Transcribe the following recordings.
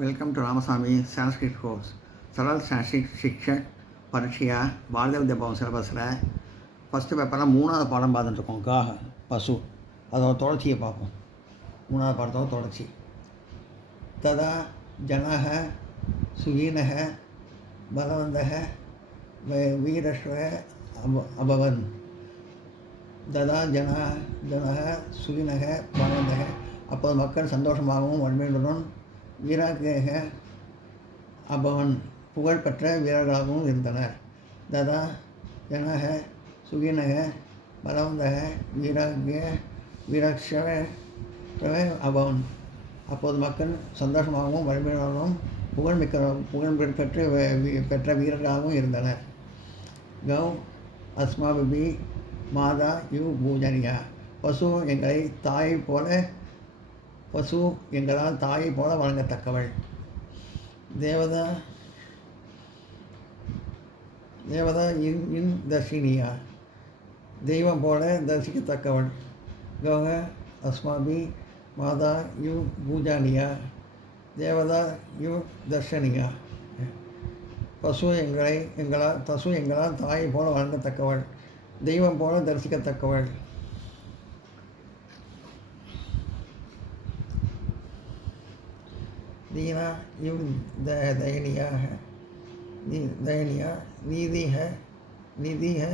Welcome to Ramasamy Sanskrit course. Saral Sanskrit Shikshak பரீட்சையா பாரதிய வித்யா பவன் சிலபஸில் first பேப்பரில் 3வது பாடம் பார்த்துட்டுருக்கோம். காக பசு, அதோட தொடர்ச்சியை பார்ப்போம். 3வது பாடத்தோட தொடர்ச்சி. ததா ஜனக சுகீனக பலவந்தக வீரஸ்வ அபவன். ததா ஜனக சுகீனக பலவந்தக, அப்போது மக்கள் சந்தோஷமாகவும் வன்மையுடனும் வீராக அபவன், புகழ்பெற்ற வீரர்களாகவும் இருந்தனர். ததா ஜனக சுகீனக பலவந்தக வீரக்ஷவ அபவன், அப்போது மக்கள் சந்தோஷமாகவும் வலிமையுடனும் புகழ் பெற்ற வீரர்களாகவும் இருந்தனர். கௌ அஸ்மாபிபி மாதா யு பூஜனியா, பசு எங்களை தாயை போல பசு எங்களால் தாயை போல வழங்கத்தக்கவள். தேவதா இன் தர்ஷினியா, தெய்வம் போல தரிசிக்கத்தக்கவள். கௌக அஸ்மாபி மாதா யு பூஜானியா தேவதா யு தர்ஷனியா, பசு எங்களால் தாயை போல வழங்கத்தக்கவள், தெய்வம் போல தரிசிக்கத்தக்கவள். दीना यु दयनीया है, दयनीया निधि है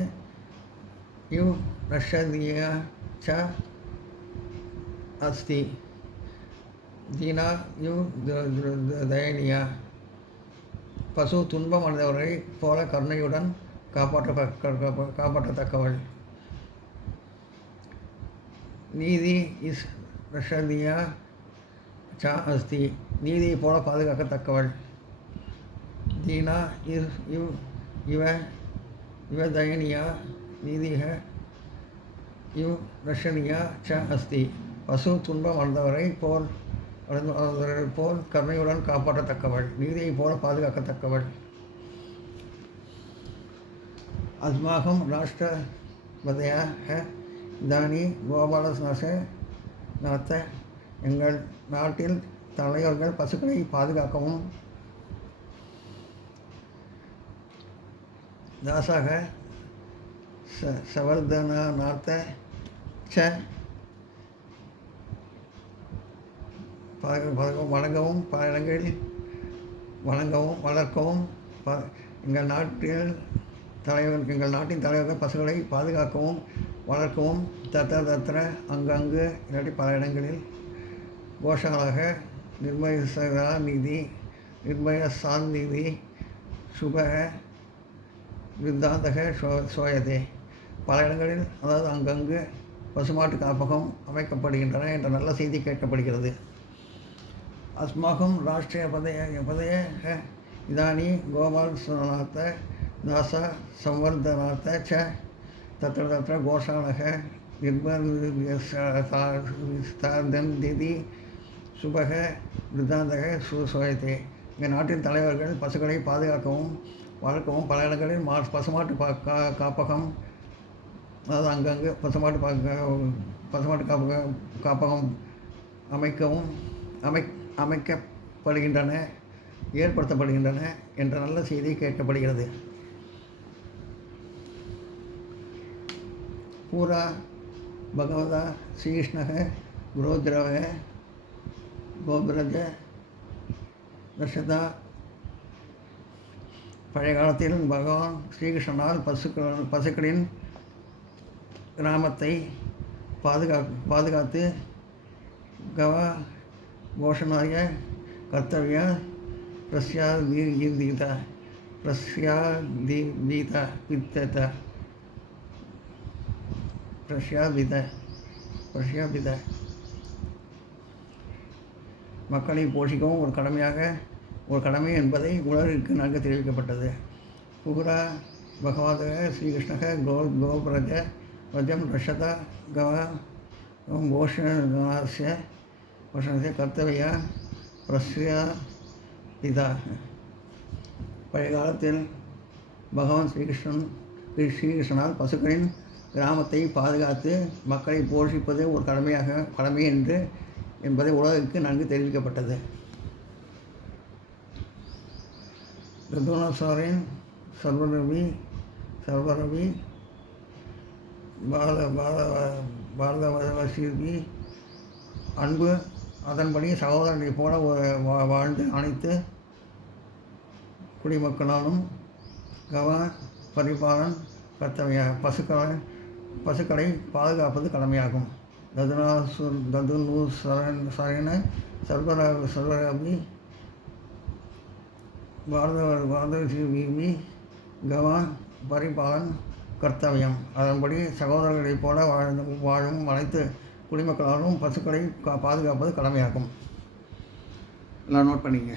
यु रक्षदीया च अस्ति. दीना यु दयनीया, பசு துன்பம் அடைந்தவரை போல கருணையுடன் காப்பாற்றத்தக்கவள். நீதி இஸ் ரஷதியா ச அஸ்தி, நீதியை போல பாதுகாக்கத்தக்கவள். தீனா இவ தயனியா நீதிக யு ரஷனியா ச அஸ்தி, பசு துன்பம் அடைந்தவரை போல் கருணையுடன் காப்பாற்றத்தக்கவள், நீதியை போல பாதுகாக்கத்தக்கவள். அஸ்மாகம் ராஷ்டிரபதயா ஹ தானி கோபாலநாச நாத்த, எங்கள் நாட்டில் தலைவர்கள் பசுக்களை பாதுகாக்கவும் தாசாக சவர்தனார்த்த ச வழங்கவும் பல இடங்களில் வளர்க்கவும் எங்கள் நாட்டின் தலைவர்கள் பசுக்களை பாதுகாக்கவும் வளர்க்கவும் தத்திர அங்கங்கு இல்லாட்டி பல இடங்களில் கோஷங்களாக நிர்பய சாந்நிதி சுபக விருத்தாந்தக சோயதே, பல இடங்களில் அதாவது அங்கங்கு பசுமாட்டு காப்பகம் அமைக்கப்படுகின்றன என்ற நல்ல செய்தி கேட்கப்படுகிறது. அஸ்மாகம் ராஷ்டிரிய பதய இதானி கோபாலநாத்த தாச சம்வர்தனார்த்த ச தத்திர கோஷாலக நிர்பந்தி சுபக விருத்தாந்தக சோயத்தே, எங்கள் நாட்டின் தலைவர்கள் பசுக்களை பாதுகாக்கவும் வளர்க்கவும் பல இடங்களில் பசுமாட்டு காப்பகம் அதாவது அங்கங்கு பசுமாட்டு காப்பகம் அமைக்கப்படுகின்றன ஏற்படுத்தப்படுகின்றன என்ற நல்ல செய்தி கேட்கப்படுகிறது. பூரா பகவதா ஸ்ரீகிருஷ்ணக குரோத்ரவ கோபிரஜ தர்ஷதா, பழைய காலத்தில் பகவான் ஸ்ரீகிருஷ்ணனால் பசுக்களின் கிராமத்தை பாதுகாத்து கவ கோஷனாய கர்த்தவிய பிரஷ்யாபித மக்களை போஷிக்கவும் ஒரு கடமை என்பதை உலகிற்கு நன்கு தெரிவிக்கப்பட்டது. புகுரா பகவத ஸ்ரீகிருஷ்ணக கோபிரஜ வஜம் ரஷத கவ கோஷணஸ்ய கர்த்தவிய பிரஸ்யாபிதா, பழைய காலத்தில் பகவான் ஸ்ரீகிருஷ்ணனால் பசுக்களின் கிராமத்தை பாதுகாத்து மக்களை போஷிப்பது ஒரு கடமை என்பதை உலகிற்கு நன்கு தெரிவிக்கப்பட்டது. ததுனசாரின் சர்வரவி பாரதவசீர்கி அன்பு அதன்படி சகோதரனைப் போல வாழ்ந்து அனைத்து குடிமக்களாலும் பரிபாலன் கர்த்தவிய பசுக்களை பாதுகாப்பது கடமையாகும். ததுனுசரேன சர்வரவி பாரதவசீர்கி பரிபாலன் கர்த்தவியம். அதன்படி சகோதரர்களைப் போல வாழும் அனைத்து குடிமக்களாலும் பசுக்களை பாதுகாப்பது கடமையாகும். எல்லாம் நோட் பண்ணிங்க.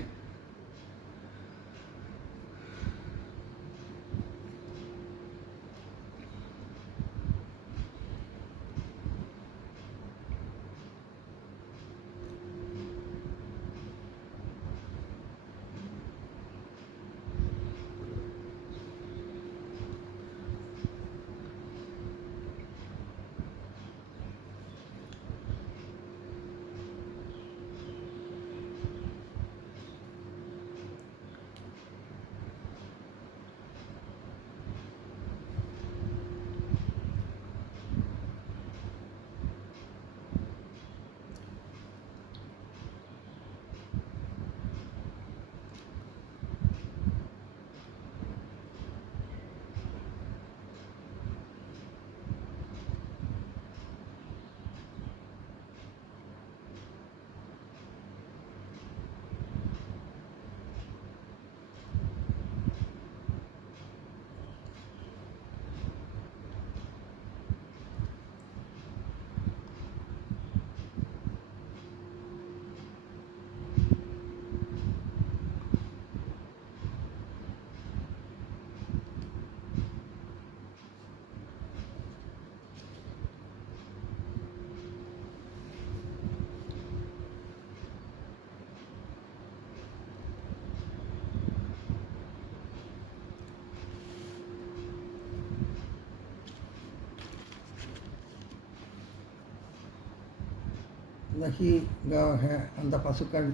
நஹி காக அந்த பசுக்கள்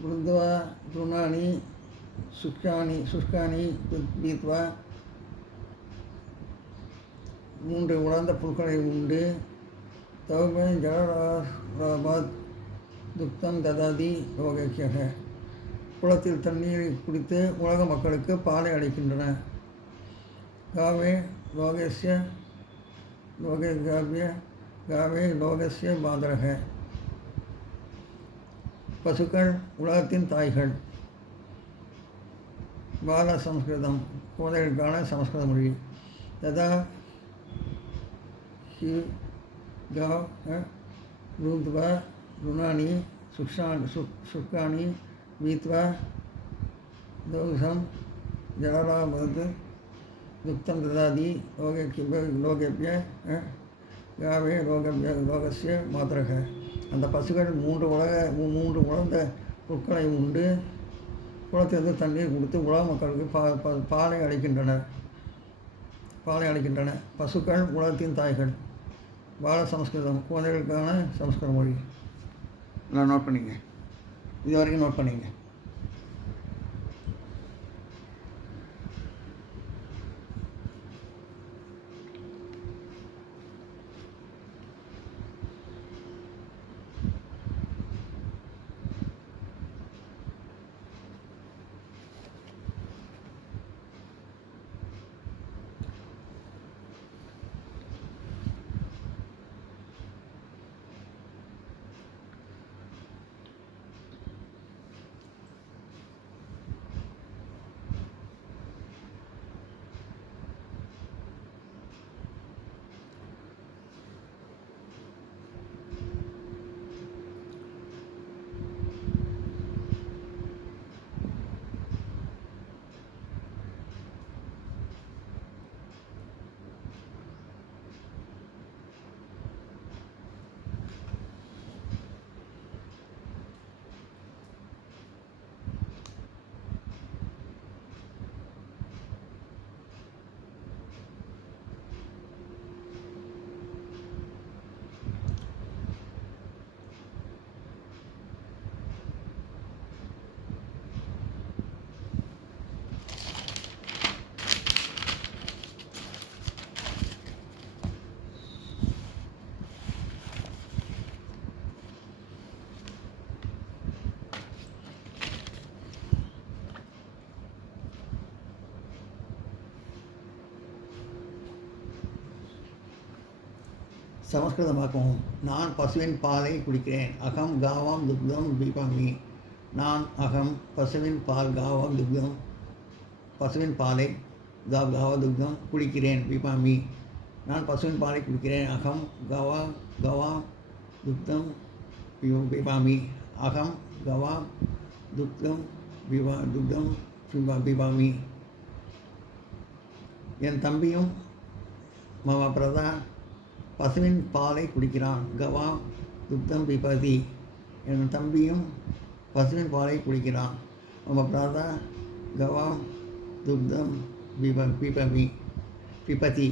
விருந்துவா துருணானி சுஷ்கானி பீத்வா மூன்று உலர்ந்த புற்களை உண்டு. தௌபே ஜலராபாத் துக்தம் ததாதி ரோகேக்கியக குளத்தில் தண்ணீரை குடித்து உலக மக்களுக்கு பாலை அளிக்கின்றன. காவே லோகஸ்ய பாதரக பசுக்கள் உலகத்தின் தாய்கள். பால சம்ஸ்கிருதம் குழந்தைகளுக்கான சமஸ்கிருத மொழி. ததா ஹி ருத்வா ருணானி சுஷ்கானி வீத்வா தௌசம் ஜலராபத் துக்தம் ததாதி லோகேபிய காவே லோகஸ்ய மாத்திரக அந்த பசுக்கள் மூன்று உலர்ந்த புற்களை உண்டு குளத்திலிருந்து தண்ணீர் கொடுத்து உலக மக்களுக்கு பாலை அளிக்கின்றன. பசுக்கள் உலகத்தின் தாய்கள். பால சமஸ்கிருதம் குழந்தைகளுக்கான சமஸ்கிருத மொழி. எல்லாம் நோட் பண்ணிங்க. இது வரைக்கும் நோட் பண்ணிங்க. சமஸ்கிருதமாக்கவும். நான் பசுவின் பாலை குடிக்கிறேன். அகம் காவாம் துக்தம் பிபாமி. நான் அகம் பசுவின் பால் காவாம் துக்தம் பசுவின் பாலை காவ துக்தம் குடிக்கிறேன். பிபாமி. நான் பசுவின் பாலை குடிக்கிறேன். அகம் கவாம் துக்தம் பிபாமி. அகம் கவாம் துக்தம் துக்தம் பிபாமி. என் தம்பியும் மம பிரதா பசுவின் பாலை குடிக்கிறான். கவாம் துக்தம் பிபதி. என் தம்பியும் பசுவின் பாலை குடிக்கிறான். மம பிரதா கவாம் துக்தம் பிபமி பிபதி.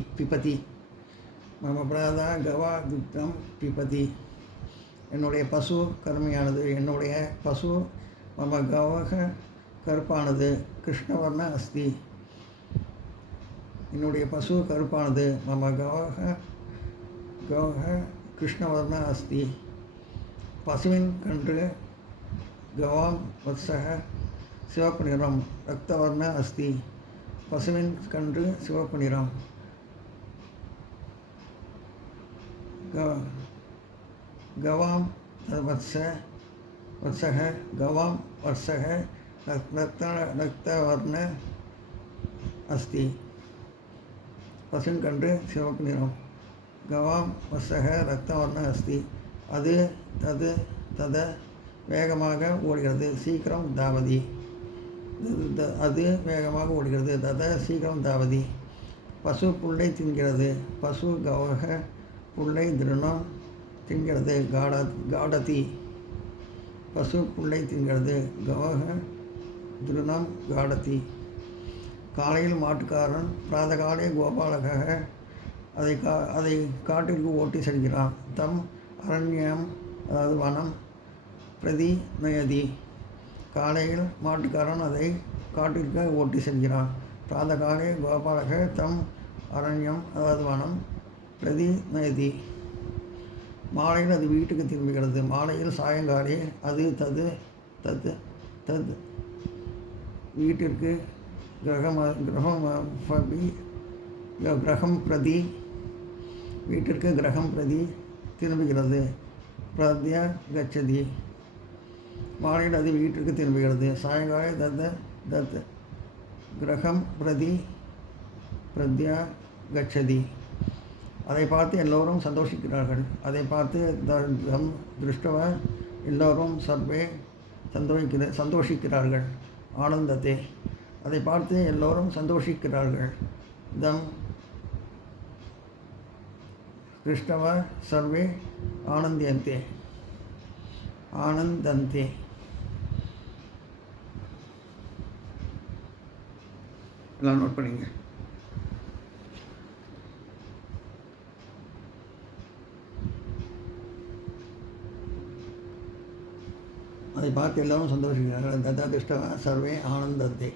மம பிரதா கவா துக்தம் பிபதி. என்னுடைய பசு கருமையானது. என்னுடைய பசு மம கவக கருப்பானது. கிருஷ்ணவர்ண அஸ்தி. என்னுடைய பசு கருப்பானது. மம கவக கிருஷ்ணவர்ண அஸ்தி. பசுவின் கன்று கவாம் வத்சக சிவப்பு நிறம். ரக்தவர்ண அஸ்தி. பசுவின் கன்று சிவப்பு நிறம். கவாம் வத்சக கவாம் வத்சக ரக்தவர்ண அஸ்தி. பசுவின் கன்று சிவப்பு நிறம். கவாம் வத்சக ரக்தவர்ண அஸ்தி. அது தத வேகமாக ஓடுகிறது. சீக்கிரம் தாவதி. அது வேகமாக ஓடுகிறது. தத சீக்கிரம் தாவதி. பசு புல்லை தின்கிறது. பசு கவக புல்லை திருணம் தின்கிறது. காடதி. பசு புல்லை தின்கிறது. கவக திருணம் காடதி. காலையில் மாட்டுக்காரன் பிராதகாலே கோபாலகாக அதை காட்டிற்கு ஓட்டி செல்கிறான். தம் அரண்யம் அதாவது வனம் பிரதி நயதி. காலையில் மாட்டுக்காரன் அதை காட்டிற்கு ஓட்டி செல்கிறான். பிராதகாலே கோபாலக தம் அரண்யம் அதாவது வனம் பிரதி நயதி. மாலையில் அது வீட்டுக்கு திரும்புகிறது. மாலையில் சாயங்காலே அது தத் வீட்டிற்கு கிரகம் பிரதி வீட்டிற்கு கிரகம் பிரதி திரும்புகிறது. பிரத்ய கச்சதி. மாலையில் அது வீட்டிற்கு திரும்புகிறது. சாயங்காலே தத் கிரகம் பிரதி பிரத்யா கச்சதி. அதை பார்த்து எல்லோரும் சந்தோஷிக்கிறார்கள். அதை பார்த்து திருஷ்டவ எல்லோரும் சர்வே சந்தோஷிக்கிறார்கள். ஆனந்தத்தை. அதை பார்த்து எல்லோரும் சந்தோஷிக்கிறார்கள். தம் கிருஷ்ணவ சர்வே ஆனந்தந்தே. எல்லாம் நோட் பண்ணிங்க. அதை பார்த்து எல்லோரும் சந்தோஷிக்கிறார்கள். ததா திருஷ்டவ சர்வே ஆனந்தந்தே.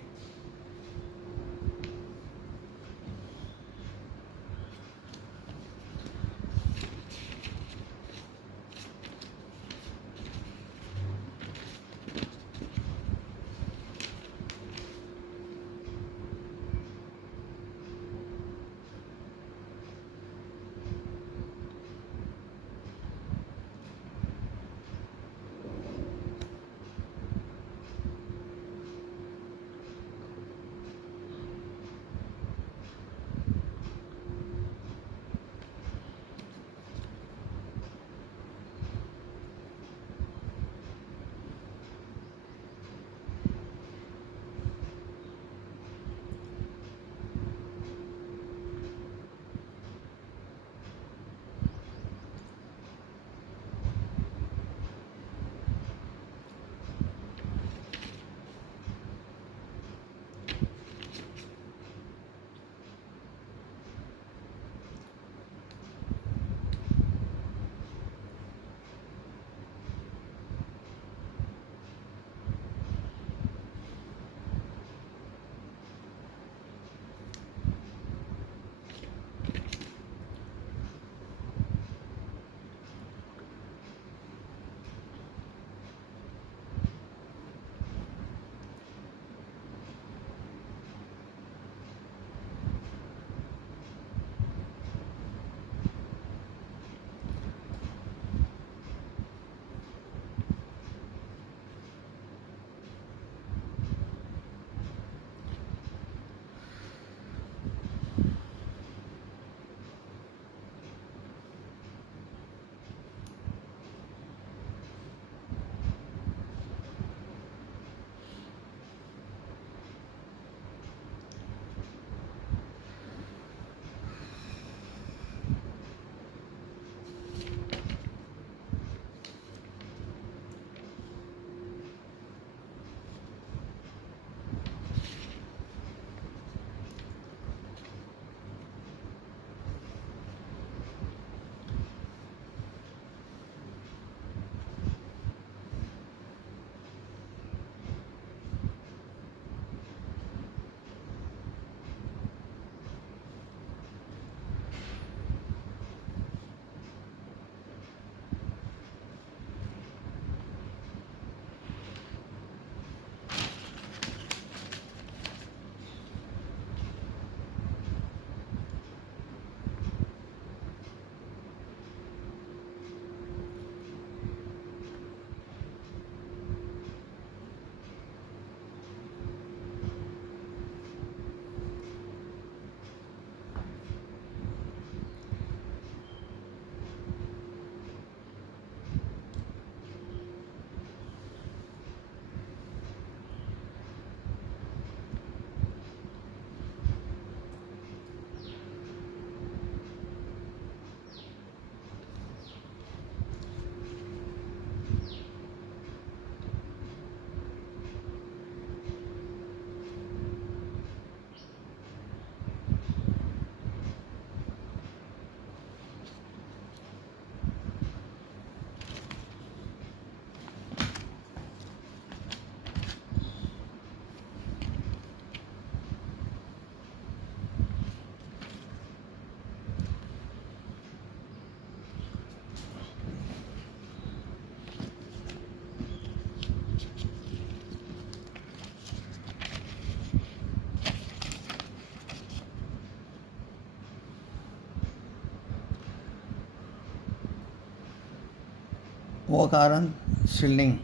ஓகாரன் ஸ்ட்ரில்லிங்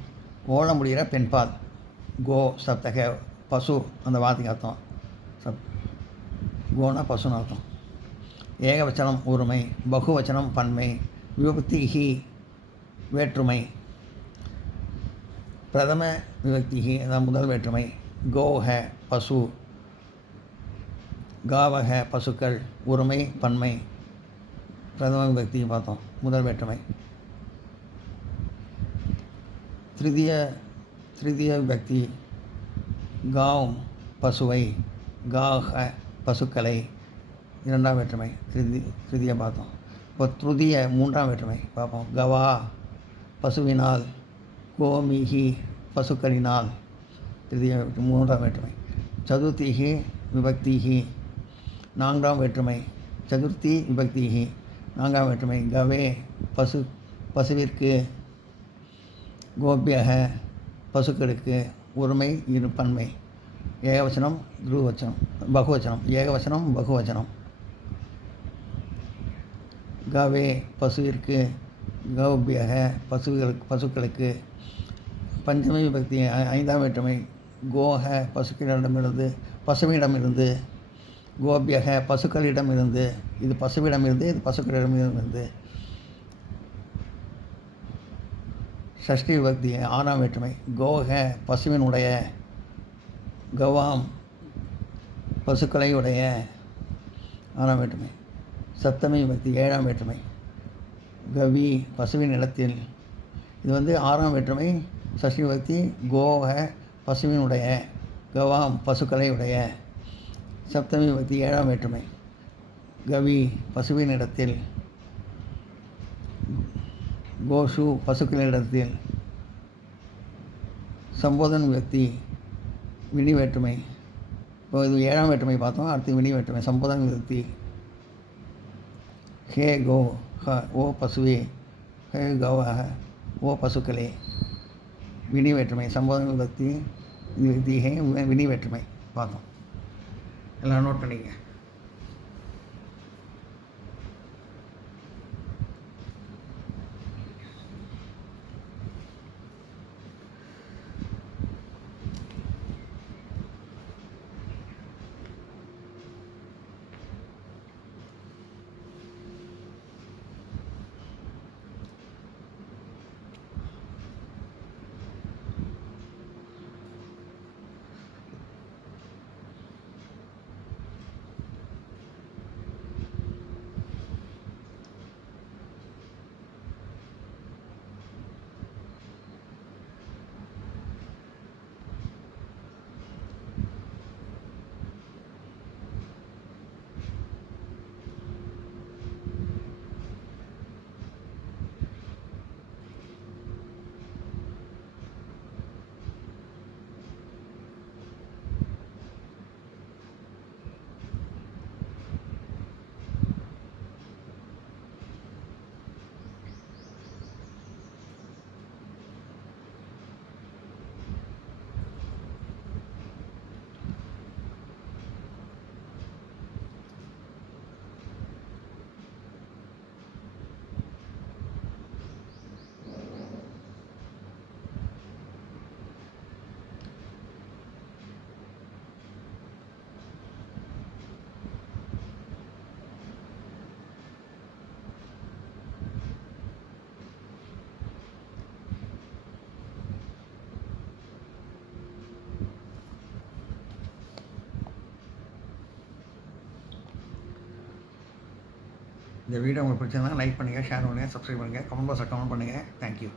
ஓல முடிகிற பெண்பால். கோ சப்தக பசு அந்த வார்த்தைக்கு அர்த்தம். கோனா பசுன்னு அர்த்தம். ஏகவச்சனம் ஒருமை, பகுவச்சனம் பன்மை, விபக்திஹி வேற்றுமை, பிரதம விபக்திஹி அதான் முதல் வேற்றுமை. கோஹ பசு, காவக பசுக்கள், ஒருமை பன்மை, பிரதம விபக்தி பார்த்தோம், முதல் வேற்றுமை. திருதிய விபக்தி காவ் பசுவை, காஹ பசுக்களை, இரண்டாம் வேற்றுமை. திருதிய பார்த்தோம். இப்போ திருதிய மூன்றாம் வேற்றுமை பார்ப்போம். கவா பசுவினால், கோமிகி பசுக்களினால், திருதிய மூன்றாம் வேற்றுமை. சதுர்த்திகி விபக்திகி நான்காம் வேற்றுமை. சதுர்த்தி விபக்திகி நான்காம் வேற்றுமை. கவே பசுவிற்கு, கோபியக பசுக்களுக்கு, ஒருமை இரு பன்மை. ஏகவச்சனம் துருவச்சனம் பகுவச்சனம். ஏகவச்சனம் பகுவச்சனம். கவே பசுவிற்கு, கௌபியக பசுக்களுக்கு. பஞ்சமி விபக்தி ஐந்தாம் வேற்றுமை. கோஹ பசுவிடமிருந்து, கோபியக பசுக்களிடமிருந்து, இது பசுவிடமிருந்து, இது பசுக்களிடமிருந்து. ஷஷ்டி விபக்தி ஆறாம் வேற்றுமை. கோஹ பசுவினுடைய, கவாம் பசுக்களை உடைய, ஆறாம் வேற்றுமை. சப்தமி விபக்தி ஏழாம் வேற்றுமை. கவி பசுவின் இடத்தில், இது ஆறாம் வேற்றுமை. சஷ்டி விபக்தி கோஹ பசுவினுடைய, கவாம் பசுக்களை உடைய. சப்தமி விபக்தி ஏழாம் வேற்றுமை. கவி பசுவின் இடத்தில், கோஷு பசுக்களிடத்தில். சம்போதன் விபக்தி வினி வேற்றுமை. இப்போ இது ஏழாம் வேற்றுமை பார்த்தோம். அடுத்து வினி வேற்றுமை. சம்போதன் விபக்தி ஹே கோ ஹ ஓ பசுவே, ஹே கவ ஓ பசுக்களே. வினி வேற்றுமை. சம்போதன விபக்தி ஹே வினி வேற்றுமை பார்த்தோம். எல்லாம் நோட் பண்ணிங்க. இந்த வீடியோ உங்களுக்கு பிடிச்சிருந்தா லைக் பண்ணுங்கள், ஷேர் பண்ணுங்கள், சப்ஸ்கிரைப் பண்ணுங்கள், கமெண்ட் பாக்ஸில் கமெண்ட் பண்ணுங்கள். தேங்க்யூ.